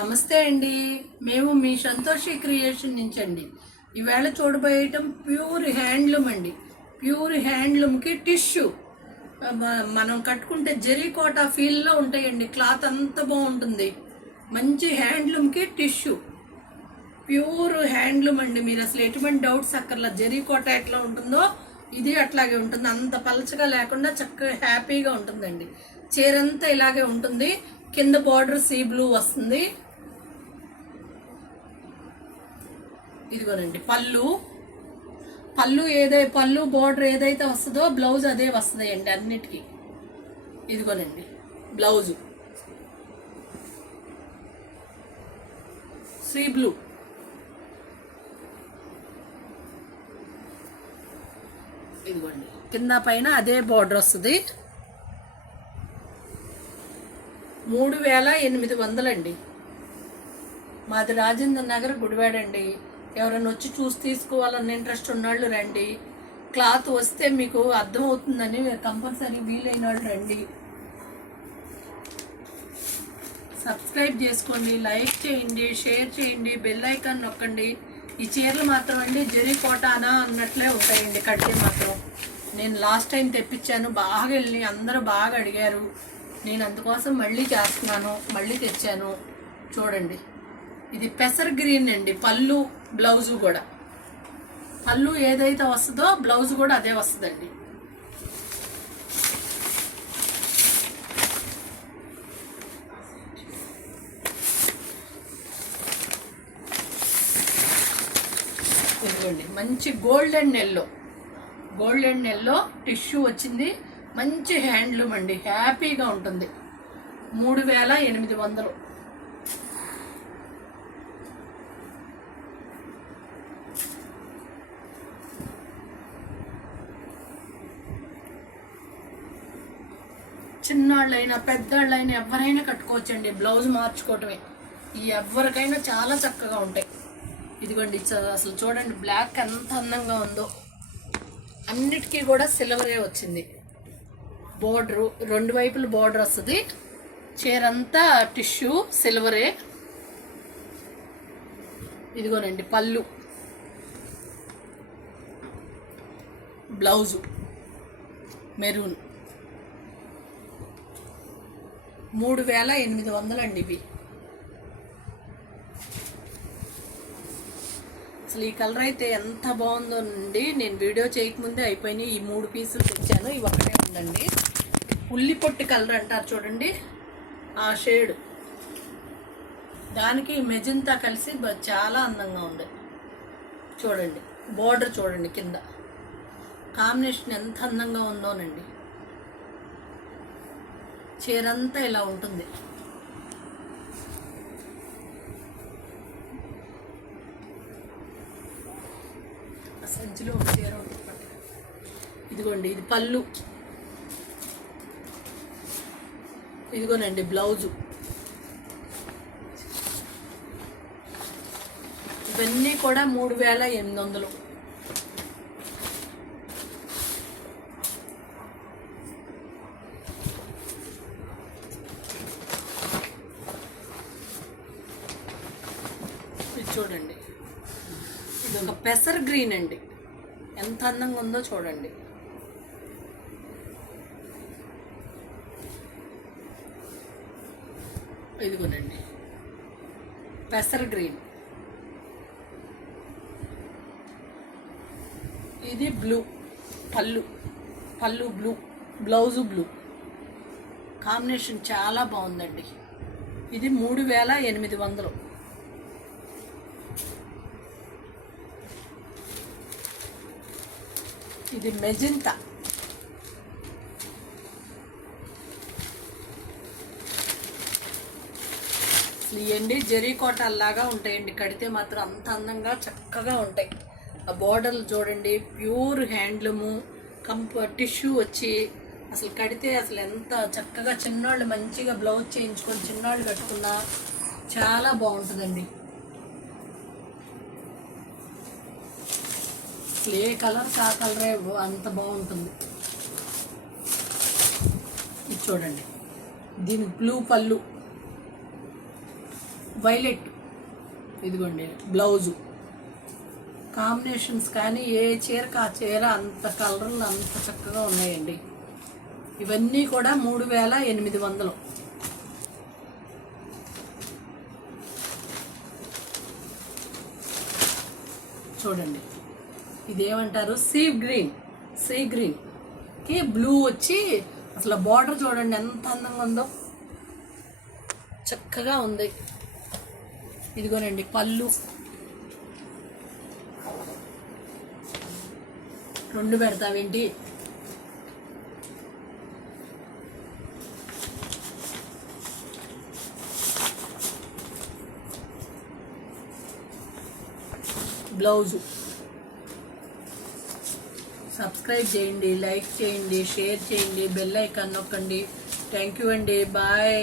నమస్తే అండి. మేము మీ సంతోషి క్రియేషన్ నుంచి అండి. ఈవేళ చూడబోయేయటం ప్యూర్ హ్యాండ్లూమ్ అండి. ప్యూర్ హ్యాండ్లూమ్కి టిష్యూ మనం కట్టుకుంటే జరీకోట ఫీల్లో ఉంటాయండి. క్లాత్ అంత బాగుంటుంది. మంచి హ్యాండ్లూమ్కి టిష్యూ ప్యూర్ హ్యాండ్లూమ్ అండి. మీరు అసలు ఎటువంటి డౌట్స్ అక్కర్లా. జరీకోట ఎట్లా ఉంటుందో ఇది అట్లాగే ఉంటుంది. అంత పలచగా లేకుండా చక్కగా హ్యాపీగా ఉంటుందండి. చీరంతా ఇలాగే ఉంటుంది. కింద బార్డర్ సీ బ్లూ వస్తుంది. ఇదిగోనండి పళ్ళు పళ్ళు బార్డర్ ఏదైతే వస్తుందో బ్లౌజ్ అదే వస్తుంది అండి అన్నిటికీ. ఇదిగోనండి బ్లౌజు సీ బ్లూ. ఇదిగోండి కింద పైన అదే బార్డర్ వస్తుంది. 3800 అండి. మాది రాజేంద్ర నగర్ గుడివాడండి. ఎవరైనా వచ్చి చూసి తీసుకోవాలన్న ఇంట్రెస్ట్ ఉన్నవాళ్ళు రండి. క్లాత్ వస్తే మీకు అర్థమవుతుందని కంపల్సరీ వీలైన వాళ్ళు రండి. సబ్స్క్రైబ్ చేసుకోండి, లైక్ చేయండి, షేర్ చేయండి, బెల్ ఐకాన్ నొక్కండి. ఈ చీరలు మాత్రం అండి జరీకోటానా అన్నట్లే ఉంటాయండి. కడితే మాత్రం నేను లాస్ట్ టైం తెప్పించాను, బాగా వెళ్ళి అందరూ బాగా అడిగారు. నేను అందుకోసం మళ్ళీ చేస్తున్నాను, మళ్ళీ తెచ్చాను. చూడండి ఇది పెసర్ గ్రీన్ అండి. పళ్ళు బ్లౌజు కూడా పళ్ళు ఏదైతే వస్తుందో బ్లౌజ్ కూడా అదే వస్తుందండి. ఇదిగోండి మంచి గోల్డెన్ ఎల్లో టిష్యూ వచ్చింది. మంచి హ్యాండ్లూమ్ అండి. హ్యాపీగా ఉంటుంది. 3800. చిన్నాళ్ళైనా పెద్దవాళ్ళైనా ఎవరైనా కట్టుకోవచ్చండి. బ్లౌజ్ మార్చుకోవటమే. ఈ ఎవరికైనా చాలా చక్కగా ఉంటాయి. ఇదిగోండి అసలు చూడండి బ్లాక్ ఎంత అందంగా ఉందో. అన్నిటికీ కూడా సిల్వరే వచ్చింది. బోర్డరు 2 వైపులు బోర్డర్ వస్తుంది. చీరంతా టిష్యూ సిల్వరే. ఇదిగోనండి పళ్ళు బ్లౌజు మెరూన్. 3800 అండి ఇవి. అసలు ఈ కలర్ అయితే ఎంత బాగుందో అండి. నేను వీడియో చేయకముందే అయిపోయినాయి. ఈ 3 పీసులు తెచ్చాను, ఇవి ఒకటే ఉందండి. ఉల్లి పొట్టి కలర్ అంటారు చూడండి, ఆ షేడ్. దానికి మెజంతా కలిసి చాలా అందంగా ఉంది. చూడండి బోర్డర్ చూడండి కింద కాంబినేషన్ ఎంత అందంగా ఉందోనండి. చీరంతా ఇలా ఉంటుంది. సంచిలో ఒక చీర ఉంటుంది. ఇదిగోండి ఇది పళ్ళు. ఇదిగోనండి బ్లౌజు. ఇవన్నీ కూడా 3800. చూడండి ఇది ఒక పెసర్ గ్రీన్ అండి. ఎంత అందంగా ఉందో చూడండి. ఇదిగోనండి పెసర్ గ్రీన్. ఇది బ్లూ. పళ్ళు బ్లూ, బ్లౌజు బ్లూ. కాంబినేషన్ చాలా బాగుందండి. ఇది 3800. ఇది మెజంతా. ఇవండి జరీకోటల్లాగా ఉంటాయండి. కడితే మాత్రం అంత అందంగా చక్కగా ఉంటాయి. ఆ బోర్డర్లు చూడండి ప్యూర్ హ్యాండ్లూము. టిష్యూ వచ్చి అసలు కడితే అసలు ఎంత చక్కగా చిన్నవాళ్ళు మంచిగా బ్లౌజ్ చేయించుకొని చిన్నవాళ్ళు కట్టుకున్నా చాలా బాగుంటుందండి. అసలు ఏ కలర్ ఆ కలరే అంత బాగుంటుంది. ఇది చూడండి దీనికి బ్లూ పళ్ళు. వైలెట్, ఇదిగోండి బ్లౌజు కాంబినేషన్స్. కానీ ఏ చీరకు ఆ చీర అంత కలర్లు అంత చక్కగా ఉన్నాయండి. ఇవన్నీ కూడా 3800. చూడండి, ఇదేమంటారు, సీ గ్రీన్కి బ్లూ వచ్చి అసలు బార్డర్ చూడండి ఎంత అందంగా ఉందో, చక్కగా ఉంది. ఇదిగోనండి పళ్ళు, 2 పెడతావేంటి. బ్లౌజు. సబ్స్క్రైబ్ చేయండి, లైక్ చేయండి, షేర్ చేయండి, బెల్ ఐకాన్ నొక్కండి. థ్యాంక్ యూ అండి, బాయ్.